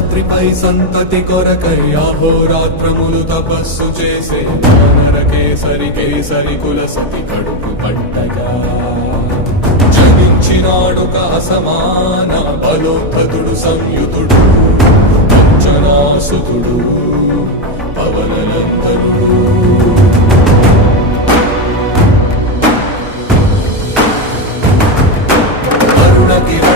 శేషాద్రిపై సంతతి కొరకై అహోరాత్రములు తపస్సు చేసే వానర కేసరి కేసరి కుల సతి కడుపు పట్టగా జనించినాడొక అసమాన బలోద్ధతుడు సంయుతుడు అంజనాసుతుడు పవననందనుడు అరుణగిరి